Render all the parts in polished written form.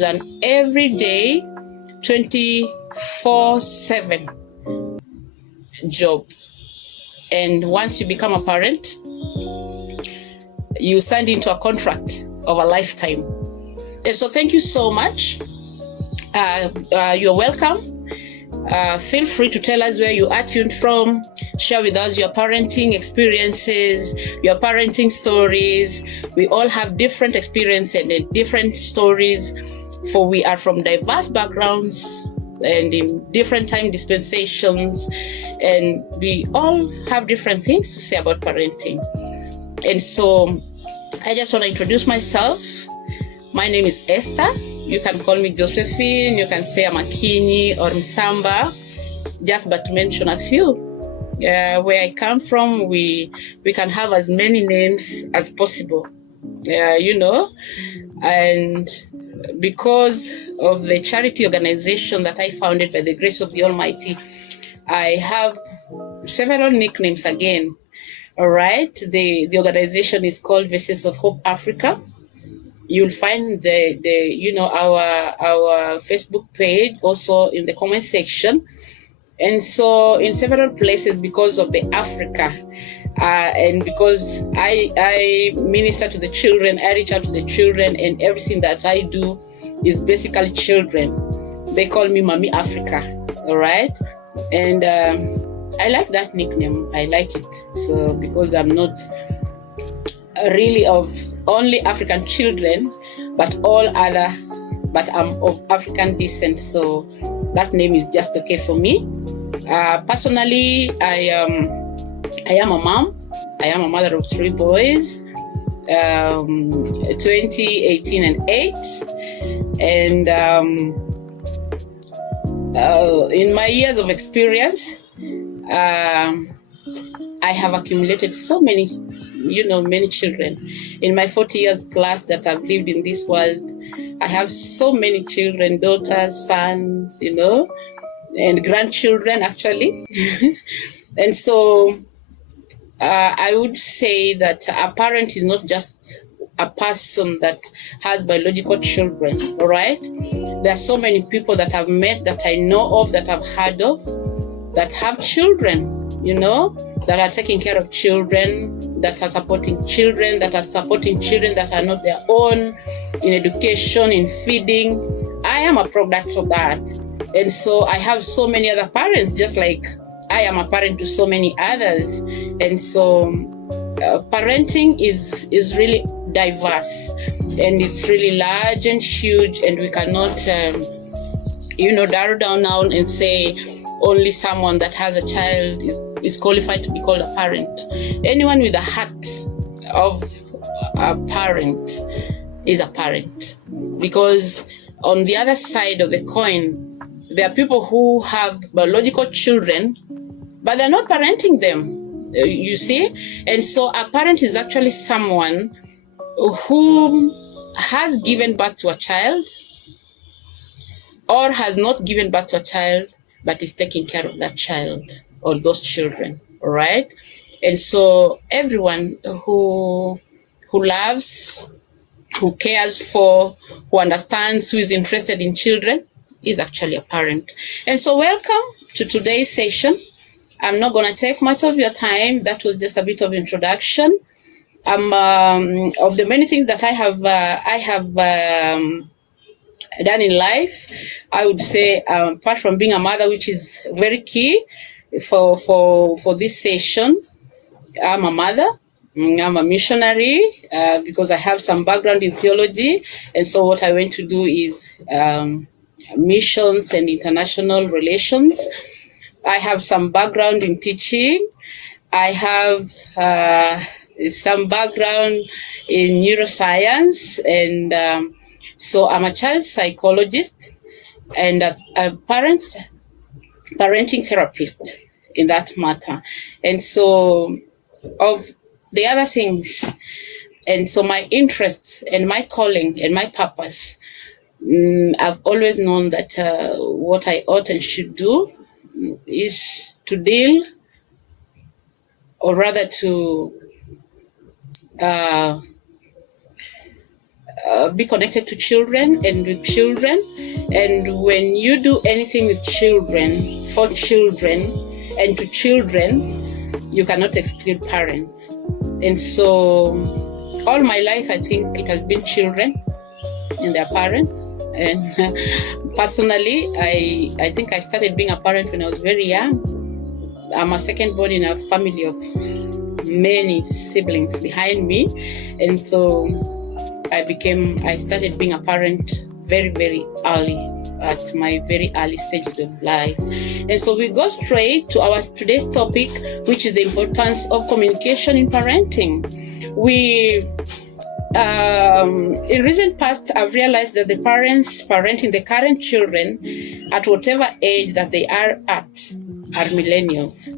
is an everyday 24/7 job. And once you become a parent, you sign into a contract of a lifetime. And so thank you so much. You're welcome. Feel free to tell us where you are tuned from. Share with us your parenting experiences, your parenting stories. We all have different experiences and different stories, for we are from diverse backgrounds and in different time dispensations, and we all have different things to say about parenting. And so I just want to introduce myself. My name is Esther. You can call me Josephine. You can say I'm Akinyi or Msamba, just but to mention a few. Where I come from, we can have as many names as possible, and because of the charity organization that I founded by the grace of the Almighty, I have several nicknames again. All right, the organization is called Voices of Hope Africa. You'll find our Facebook page also in the comment section. And so in several places, because of the Africa, and because I minister to the children, I reach out to the children, and everything that I do is basically children. They call me Mami Africa, all right? And I like that nickname. I like it. So because I'm not really of only African children, but I'm of African descent. So that name is just okay for me. Personally, I am a mom. I am a mother of 3 boys, 20, 18, and 8. And in my years of experience, I have accumulated so many, many children. In my 40 years plus that I've lived in this world, I have so many children, daughters, sons, and grandchildren actually. And so I would say that a parent is not just a person that has biological children, all right? There are so many people that I've met, that I know of, that I've heard of, that have children, that are taking care of children, that are supporting children, that are not their own, in education, in feeding. I am a product of that. And so I have so many other parents, just like I am a parent to so many others. And so parenting is really diverse, and it's really large and huge, and we cannot, narrow down now and say only someone that has a child is qualified to be called a parent. Anyone with a heart of a parent is a parent, because on the other side of the coin, there are people who have biological children, but they're not parenting them, you see? And so a parent is actually someone who has given birth to a child or has not given birth to a child, but is taking care of that child or those children, all right? And so everyone who loves, who cares for, who understands, who is interested in children is actually a parent. And so welcome to today's session. I'm not going to take much of your time. That was just a bit of introduction. Of the many things that I have done in life, I would say, apart from being a mother, which is very key for this session, I'm a mother. I'm a missionary because I have some background in theology, and so what I went to do is missions and international relations. I have some background in teaching. I have some background in neuroscience, and so I'm a child psychologist and a parenting therapist in that matter. And so of the other things, and so my interests and my calling and my purpose, I've always known that what I ought and should do is to deal, or rather to be connected to children and with children. And when you do anything with children, for children, and to children, you cannot exclude parents. And so all my life, I think it has been children and their parents. And personally, I think I started being a parent when I was very young. I'm a second born in a family of many siblings behind me. And so I started being a parent very, very early, at my very early stages of life. And so we go straight to our today's topic, which is the importance of communication in parenting. In recent past, I've realized that the parents parenting the current children at whatever age that they are at are millennials.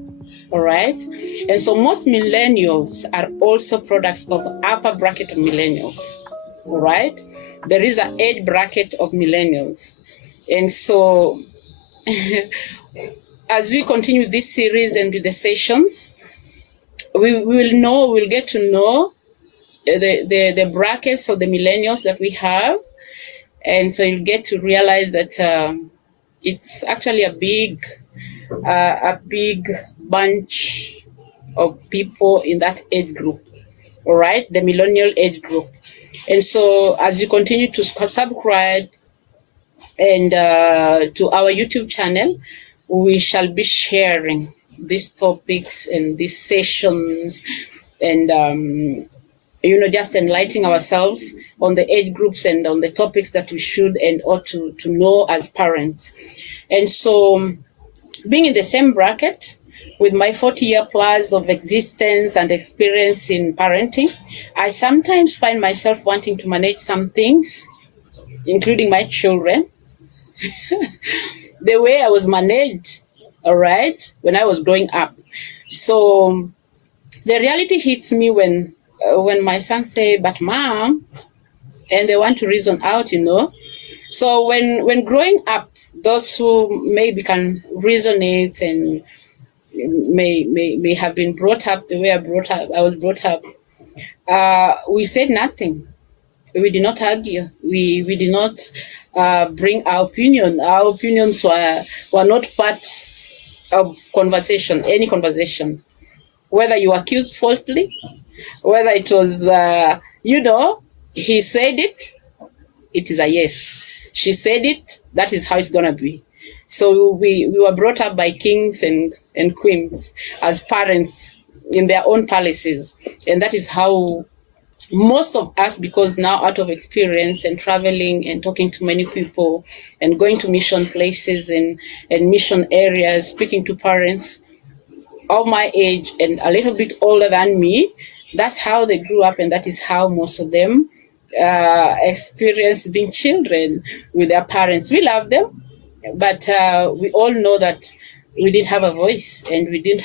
All right. And so most millennials are also products of upper bracket of millennials. All right. There is an age bracket of millennials. And so as we continue this series and with the sessions, we'll get to know the brackets of the millennials that we have. And so you'll get to realize that it's actually a big bunch of people in that age group, all right, the millennial age group. And so as you continue to subscribe and to our YouTube channel, we shall be sharing these topics and these sessions and just enlightening ourselves on the age groups and on the topics that we should and ought to know as parents. And so being in the same bracket with my 40-year plus of existence and experience in parenting, I sometimes find myself wanting to manage some things, including my children, the way I was managed, all right, when I was growing up. So the reality hits me when my sons say, "But mom," and they want to reason out, So when growing up, those who maybe can resonate and may have been brought up the way I was brought up, we said nothing. We did not argue. We did not bring our opinion. Our opinions were not part of conversation, any conversation. Whether you accused falsely, whether it was, he said it, it is a yes. She said it, that is how it's going to be. So we were brought up by kings and queens as parents in their own palaces. And that is how most of us, because now out of experience and traveling and talking to many people and going to mission places and mission areas, speaking to parents of my age and a little bit older than me, that's how they grew up, and that is how most of them experience being children with their parents. We love them, but we all know that we didn't have a voice, and we did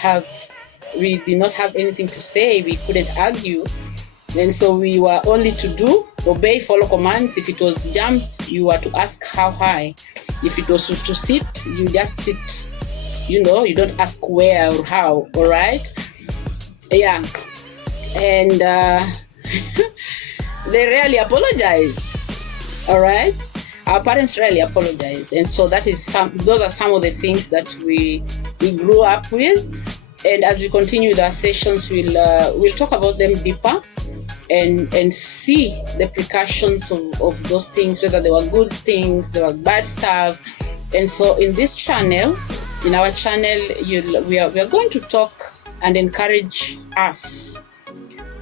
not have anything to say. We couldn't argue, and so we were only to obey, follow commands. If it was jump, you were to ask how high. If it was to sit, you just sit. You don't ask where or how. All right, yeah. And they rarely apologize. All right, our parents rarely apologize, and so those are some of the things that we grew up with. And as we continue with our sessions, we'll talk about them deeper and see the repercussions of those things, whether they were good things, they were bad stuff. And so in our channel, we are going to talk and encourage us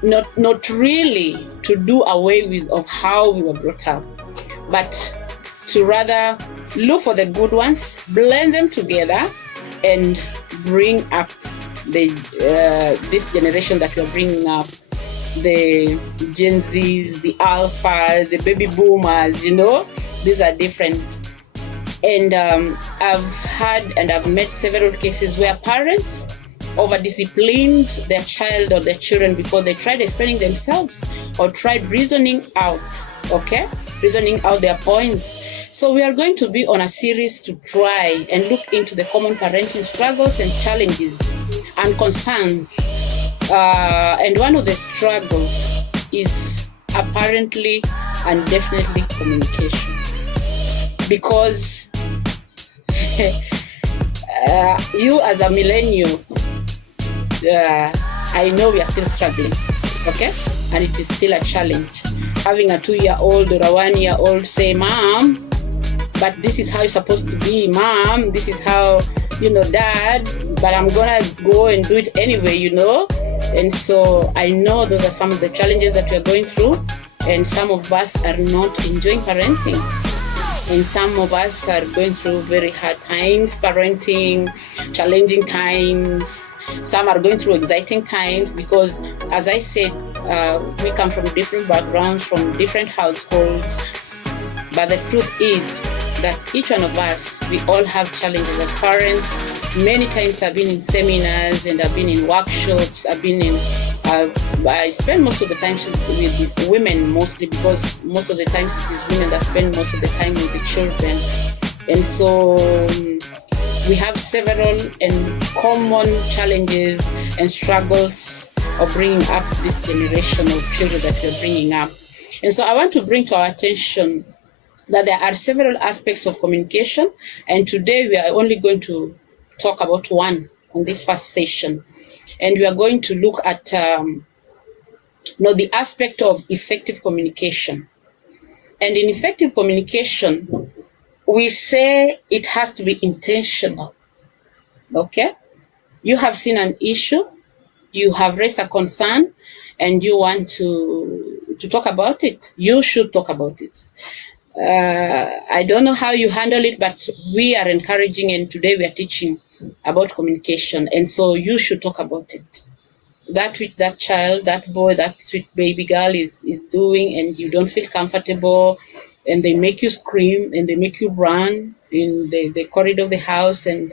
not really to do away with of how we were brought up, but to rather look for the good ones, blend them together, and bring up this generation that we are bringing up, the Gen Zs, the Alphas, the baby boomers. These are different. And I've met several cases where parents over-disciplined their child or their children because they tried explaining themselves or tried reasoning out their points. So we are going to be on a series to try and look into the common parenting struggles and challenges and concerns. And one of the struggles is apparently and definitely communication. Because you as a millennial, I know we are still struggling, okay? And it is still a challenge. Having a 2-year-old or a 1-year-old say, Mom, but this is how it's supposed to be, Mom, this is how, Dad, but I'm gonna go and do it anyway, And so I know those are some of the challenges that we are going through, and some of us are not enjoying parenting. And some of us are going through very hard times, parenting, challenging times. Some are going through exciting times because, as I said, we come from different backgrounds, from different households. But the truth is that each one of us, we all have challenges as parents. Many times I've been in seminars and I've been in workshops. I spend most of the time with women, mostly because most of the times it is women that spend most of the time with the children. And so we have several and common challenges and struggles of bringing up this generation of children that we're bringing up. And so I want to bring to our attention that there are several aspects of communication, and today we are only going to talk about one on this first session. And we are going to look at the aspect of effective communication. And in effective communication, we say it has to be intentional. Okay? You have seen an issue, you have raised a concern, and you want to talk about it. You should talk about it. I don't know how you handle it, but we are encouraging, and today we are teaching about communication. And so you should talk about it. That which that child, that boy, that sweet baby girl is doing, and you don't feel comfortable, and they make you scream, and they make you run in the corridor of the house, and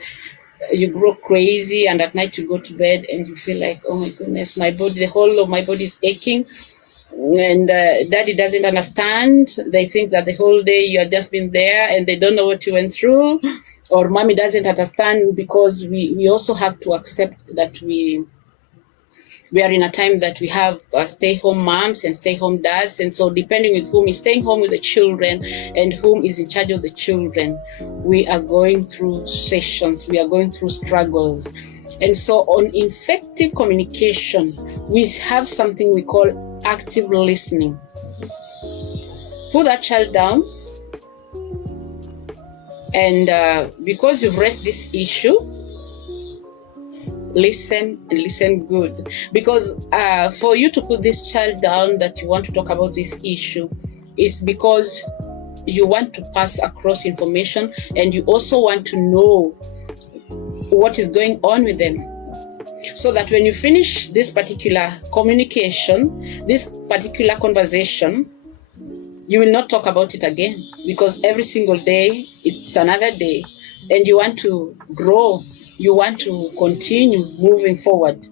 you grow crazy, and at night you go to bed and you feel like, oh my goodness, the whole of my body is aching. And daddy doesn't understand. They think that the whole day you have just been there and they don't know what you went through. Or mommy doesn't understand, because we also have to accept that we are in a time that we have stay-home moms and stay-home dads. And so depending on whom is staying home with the children and whom is in charge of the children, we are going through sessions, we are going through struggles. And so on effective communication, we have something we call active listening. Put that child down, and because you've raised this issue, listen, and listen good. Because for you to put this child down, that you want to talk about this issue, is because you want to pass across information, and you also want to know what is going on with them, so that when you finish this particular communication, this particular conversation, you will not talk about it again, because every single day it's another day, and you want to grow, you want to continue moving forward.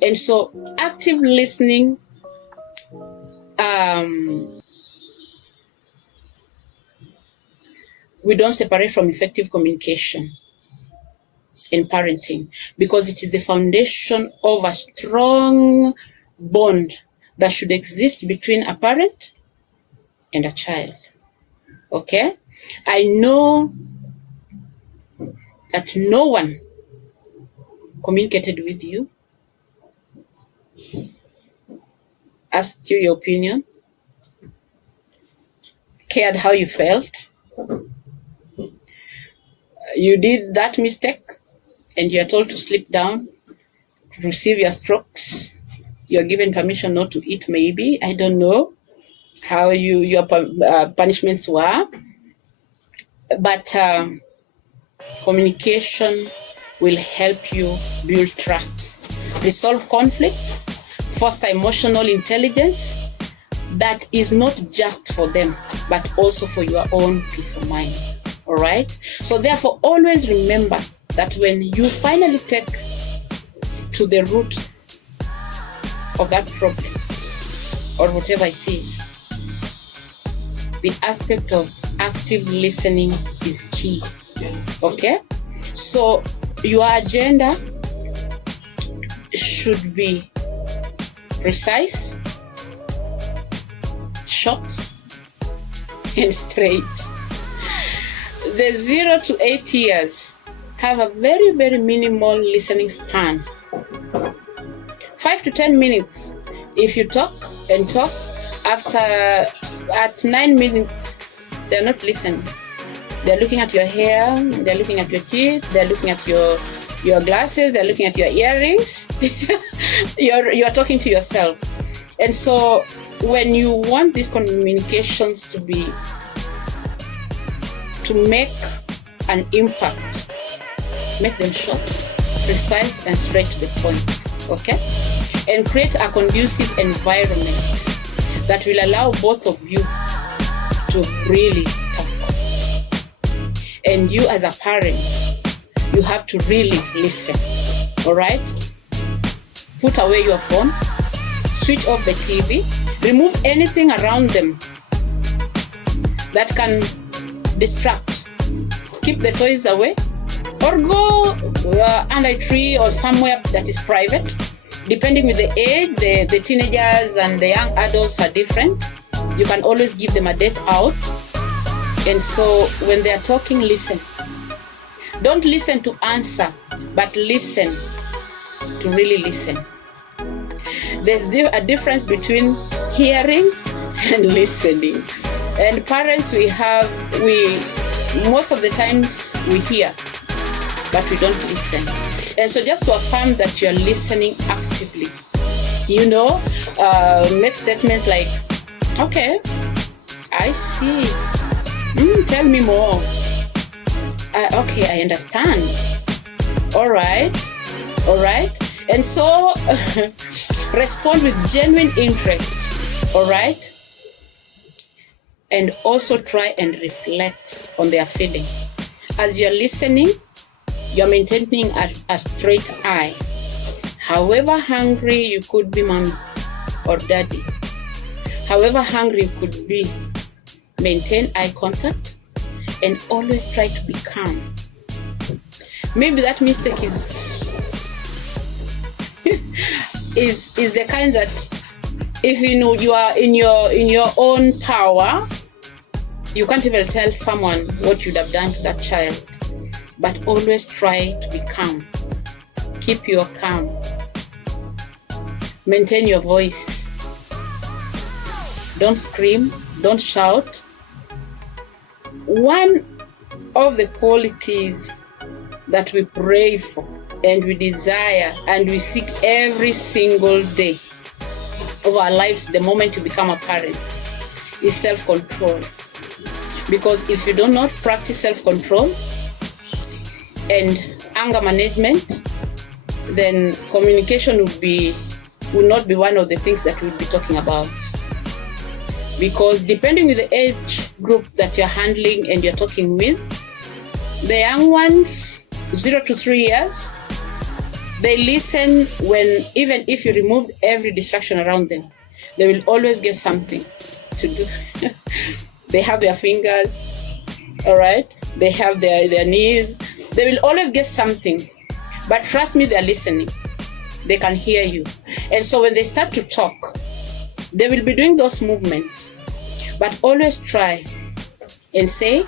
And so active listening we don't separate from effective communication in parenting, because it is the foundation of a strong bond that should exist between a parent and a child. Okay? I know that no one communicated with you, asked you your opinion, cared how you felt. You did that mistake, and you are told to sleep down, to receive your strokes. You are given permission not to eat, maybe. I don't know how your punishments were. But communication will help you build trust, resolve conflicts, foster emotional intelligence that is not just for them, but also for your own peace of mind. All right? So therefore, always remember that when you finally take to the root of that problem, or whatever it is, the aspect of active listening is key. Okay? So your agenda should be precise, short and straight. The 0 to 8 years have a very, very minimal listening span. 5 to 10 minutes. If you talk and talk, at 9 minutes, they're not listening. They're looking at your hair, they're looking at your teeth, they're looking at your glasses, they're looking at your earrings. You're talking to yourself. And so when you want these communications to make an impact, make them short, precise, and straight to the point, okay? And create a conducive environment that will allow both of you to really talk. And you as a parent, you have to really listen, all right? Put away your phone, switch off the TV, remove anything around them that can distract. Keep the toys away, or go under a tree or somewhere that is private. Depending with the age, the teenagers and the young adults are different. You can always give them a date out. And so when they are talking, listen. Don't listen to answer, but listen to really listen. There's a difference between hearing and listening. And parents, most of the times we hear, but we don't listen. And so just to affirm that you're listening actively, make statements like, okay, I see. Tell me more. Okay, I understand. All right. And so respond with genuine interest, all right? And also try and reflect on their feeling. As you're listening, you're maintaining a straight eye. However hungry you could be, mommy or daddy, however hungry you could be, maintain eye contact and always try to be calm. Maybe that mistake is the kind that if you are in your own power, you can't even tell someone what you'd have done to that child. But always try to be calm. Keep your calm. Maintain your voice. Don't scream. Don't shout. One of the qualities that we pray for and we desire and we seek every single day of our lives the moment you become a parent is self-control. Because if you do not practice self-control and anger management, then communication will not be one of the things that we'll be talking about. Because depending with the age group that you're handling and you're talking with, the young ones, 0 to 3 years, they listen when, even if you remove every distraction around them, they will always get something to do. They have their fingers, all right? They have their knees. They will always get something. But trust me, they're listening. They can hear you. And so when they start to talk, they will be doing those movements. But always try and say,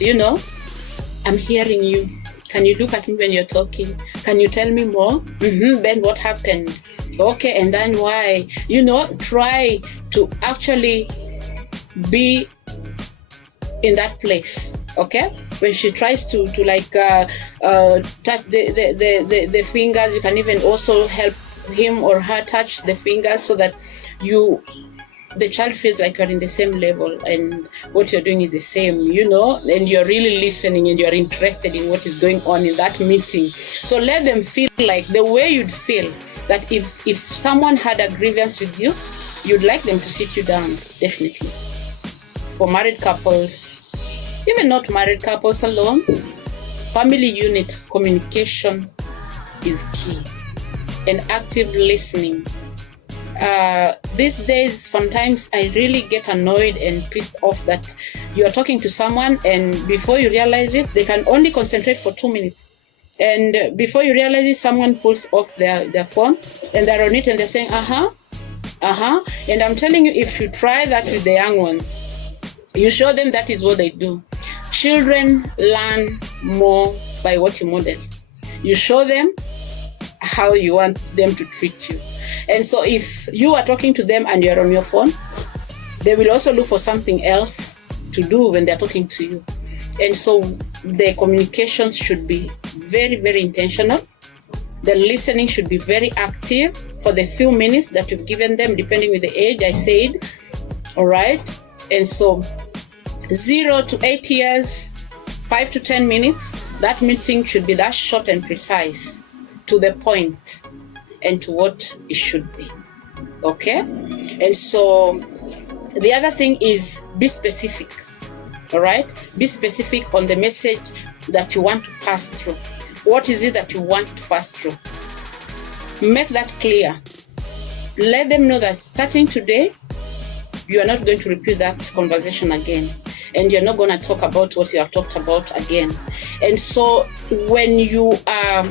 I'm hearing you. Can you look at me when you're talking? Can you tell me more? Ben, what happened? Okay, and then why? Try to actually be in that place, okay? When she tries to touch the fingers, you can even also help him or her touch the fingers so that the child feels like you're in the same level and what you're doing is the same, and you're really listening and you're interested in what is going on in that meeting. So let them feel like the way you'd feel that if someone had a grievance with you, you'd like them to sit you down, definitely. For married couples, even not married couples alone, family unit communication is key, and active listening. These days, sometimes I really get annoyed and pissed off that you are talking to someone and before you realize it, they can only concentrate for 2 minutes. And before you realize it, someone pulls off their phone and they're on it and they're saying, And I'm telling you, if you try that with the young ones, you show them that is what they do. Children learn more by what you model. You show them how you want them to treat you. And so if you are talking to them and you're on your phone, they will also look for something else to do when they're talking to you. And so the communications should be very, very intentional. The listening should be very active for the few minutes that you've given them, depending with the age, I said. All right. And so 0 to 8 years, 5 to 10 minutes, that meeting should be that short and precise, to the point, and to what it should be. Okay. And so the other thing is be specific. All right. Be specific on the message that you want to pass through. What is it that you want to pass through? Make that clear. Let them know that starting today, you are not going to repeat that conversation again. And you're not going to talk about what you have talked about again. And so when you are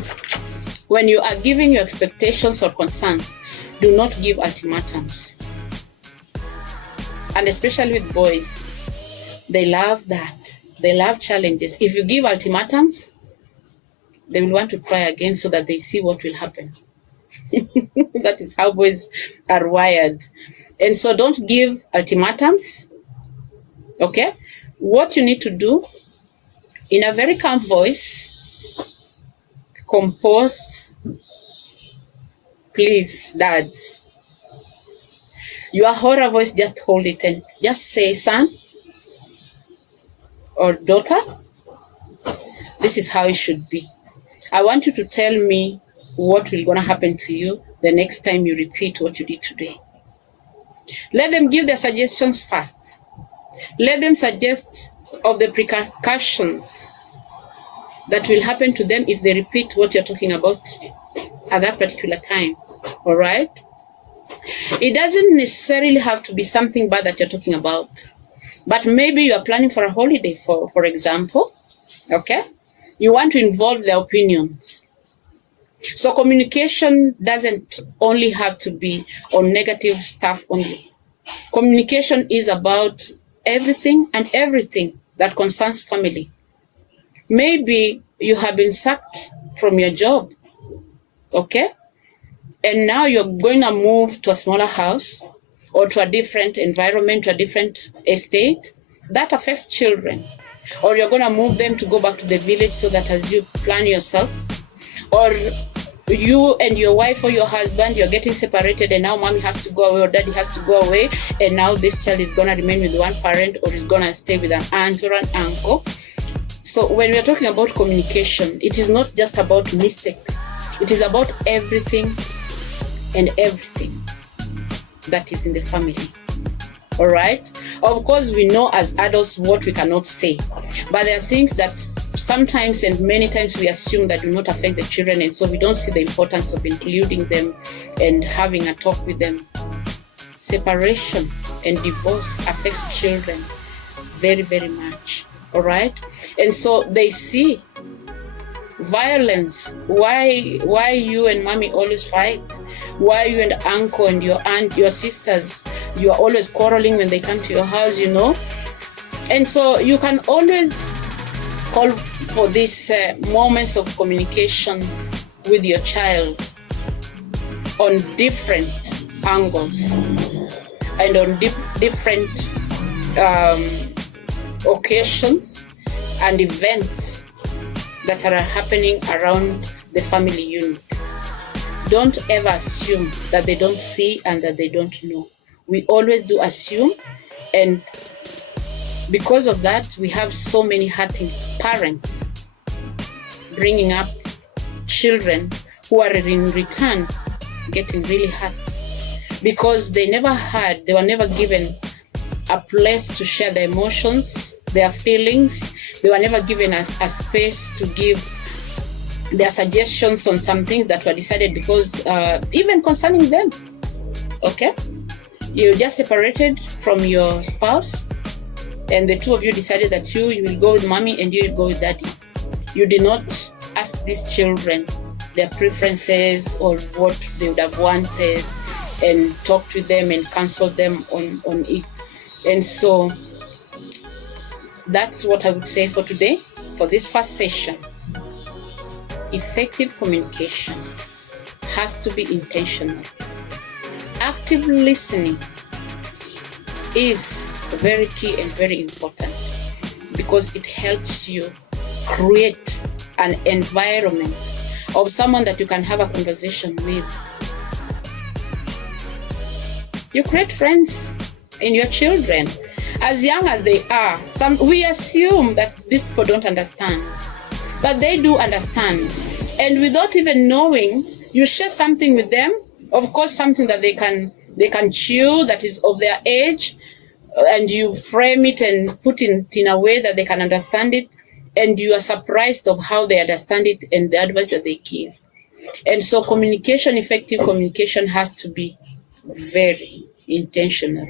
giving your expectations or concerns, do not give ultimatums. And especially with boys, they love that. They love challenges. If you give ultimatums, they will want to try again so that they see what will happen. That is how boys are wired. And so don't give ultimatums. Okay? What you need to do, in a very calm voice, composed, please, dads, your horror voice, just hold it and just say, son or daughter, this is how it should be. I want you to tell me what will going to happen to you the next time you repeat what you did today. Let them give their suggestions first. Let them suggest of the repercussions that will happen to them if they repeat what you're talking about at that particular time. All right? It doesn't necessarily have to be something bad that you're talking about. But maybe you are planning for a holiday, for example. Okay? You want to involve their opinions. So communication doesn't only have to be on negative stuff only. Communication is about everything and everything that concerns family. Maybe you have been sacked from your job, okay? And now you're going to move to a smaller house or to a different environment, to a different estate. That affects children. Or you're going to move them to go back to the village so that as you plan yourself, or you and your wife or your husband, you're getting separated and now mommy has to go away or daddy has to go away, and now this child is going to remain with one parent or is going to stay with an aunt or an uncle. So when we're talking about communication, it is not just about mistakes. It is about everything and everything that is in the family. All right? Of course, we know as adults what we cannot say, but there are things that sometimes and many times we assume that do not affect the children, and so we don't see the importance of including them and having a talk with them. Separation and divorce affects children very, very much. All right? And so they see violence. Why you and mommy always fight? Why you and uncle and your aunt, your sisters, you are always quarreling when they come to your house, you know? And so you can always call for these moments of communication with your child on different angles and on different occasions and events that are happening around the family unit. Don't ever assume that they don't see and that they don't know. We always do assume, and because of that, we have so many hurting parents bringing up children who are in return getting really hurt because they were never given a place to share their emotions, their feelings. They were never given a space to give their suggestions on some things that were decided because even concerning them. Okay? You just separated from your spouse and the two of you decided that you will go with mommy and you will go with daddy. You did not ask these children their preferences or what they would have wanted. and talk to them and counsel them on it. And so that's what I would say for today, for this first session. Effective communication has to be intentional. Active listening is very key and very important because it helps you create an environment of someone that you can have a conversation with. You create friends in your children as young as they are. We assume that these people don't understand, but they do understand. And without even knowing, you share something with them, of course something that they can chew, that is of their age, and you frame it and put it in a way that they can understand it, and you are surprised of how they understand it and the advice that they give. And so communication, effective communication, has to be very intentional.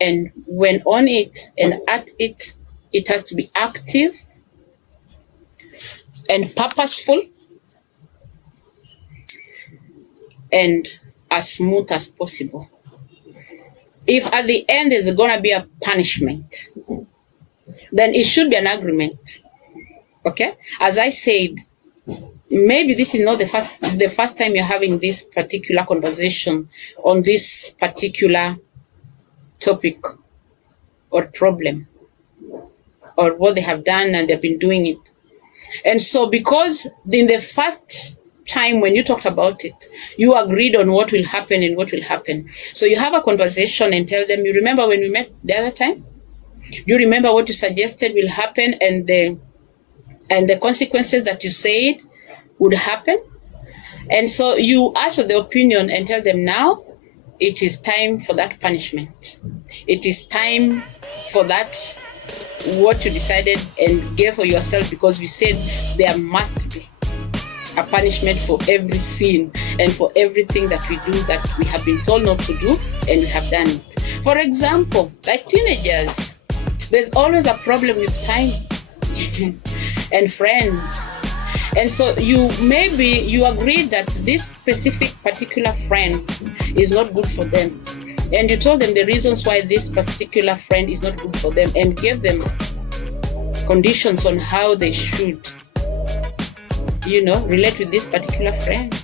And when on it and at it, it has to be active and purposeful and as smooth as possible. If at the end there's going to be a punishment, then it should be an agreement. Okay? As I said, maybe this is not the first time you're having this particular conversation on this particular topic or problem or what they have done and they've been doing it. And so because in the first time when you talked about it, you agreed on what will happen and what will happen. So you have a conversation and tell them, you remember when we met the other time? You remember what you suggested will happen and the consequences that you said would happen? And so you ask for the opinion and tell them, now it is time for that punishment. It is time for that, what you decided and gave for yourself, because we said there must be a punishment for every sin and for everything that we do that we have been told not to do and we have done it. For example, like teenagers, there's always a problem with time and friends. And so you agreed that this specific particular friend is not good for them. And you told them the reasons why this particular friend is not good for them and gave them conditions on how they should, relate with this particular friend.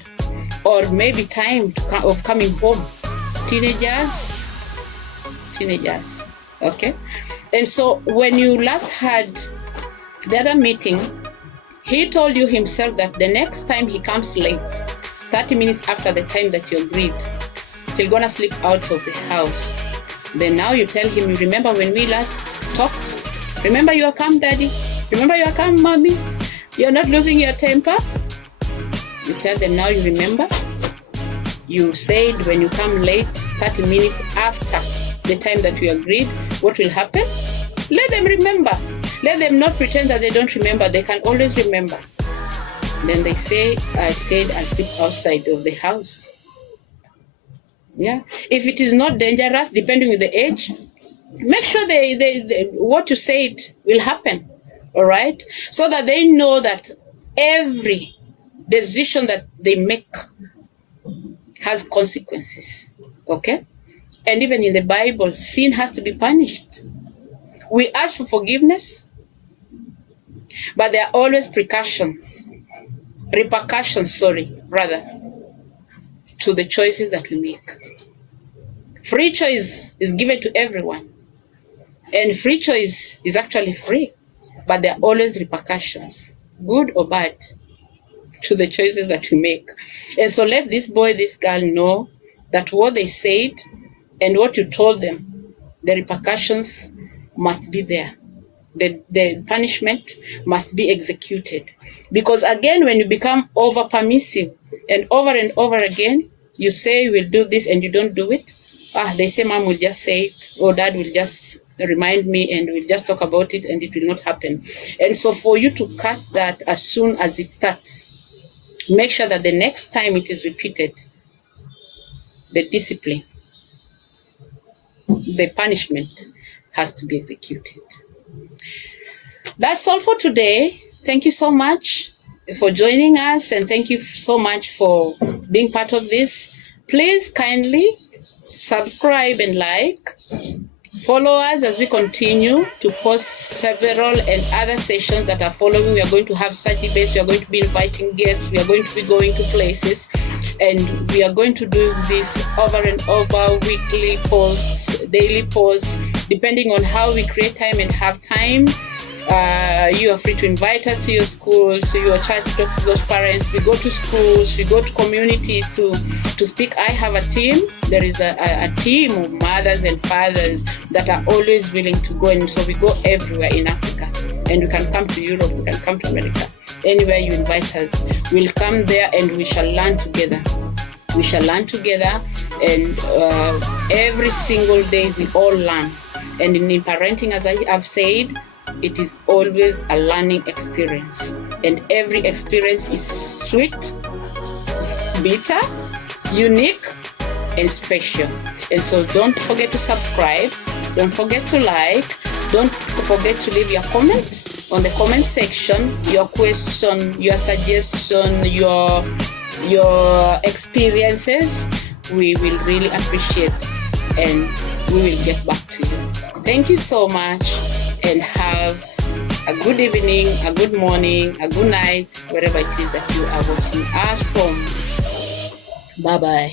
Or maybe time of coming home. Teenagers, okay? And so when you last had the other meeting, he told you himself that the next time he comes late, 30 minutes after the time that you agreed, he's gonna slip out of the house. Then now you tell him, you remember when we last talked? Remember you are calm, daddy? Remember you are calm, mommy? You're not losing your temper? You tell them, now you remember? You said when you come late, 30 minutes after the time that we agreed, what will happen? Let them remember. Let them not pretend that they don't remember. They can always remember. Then they say, I said I'll sleep outside of the house. Yeah. If it is not dangerous, depending on the age, make sure they what you said will happen. All right? So that they know that every decision that they make has consequences. Okay? And even in the Bible, sin has to be punished. We ask for forgiveness, but there are always repercussions, to the choices that we make. Free choice is given to everyone. And free choice is actually free, but there are always repercussions, good or bad, to the choices that we make. And so let this boy, this girl know that what they said and what you told them, the repercussions must be there. The punishment must be executed. Because again, when you become over permissive and over again, you say you will do this and you don't do it. They say mom will just say it, or dad will just remind me and we'll just talk about it and it will not happen. And so for you to cut that as soon as it starts, make sure that the next time it is repeated, the discipline, the punishment has to be executed. That's all for today. Thank you so much for joining us, and thank you so much for being part of this. Please kindly subscribe and like. Follow us as we continue to post several and other sessions that are following. We are going to have such debates. We are going to be inviting guests. We are going to be going to places. And we are going to do this over and over, weekly posts, daily posts, depending on how we create time and have time. You are free to invite us to your school, to your church, to talk to those parents. We go to schools, we go to communities to speak. I have a team. There is a team of mothers and fathers that are always willing to go, and so we go everywhere in Africa. And we can come to Europe, we can come to America. Anywhere you invite us, we'll come there and we shall learn together. We shall learn together, and every single day we all learn. And in parenting, as I have said, it is always a learning experience, and every experience is sweet, bitter, unique, and special. And so don't forget to subscribe, don't forget to like, don't forget to leave your comment on the comment section, your question, your suggestion, your experiences. We will really appreciate, and we will get back to you. Thank you so much, and have a good evening, a good morning, a good night, wherever it is that you are watching us from. Bye-bye.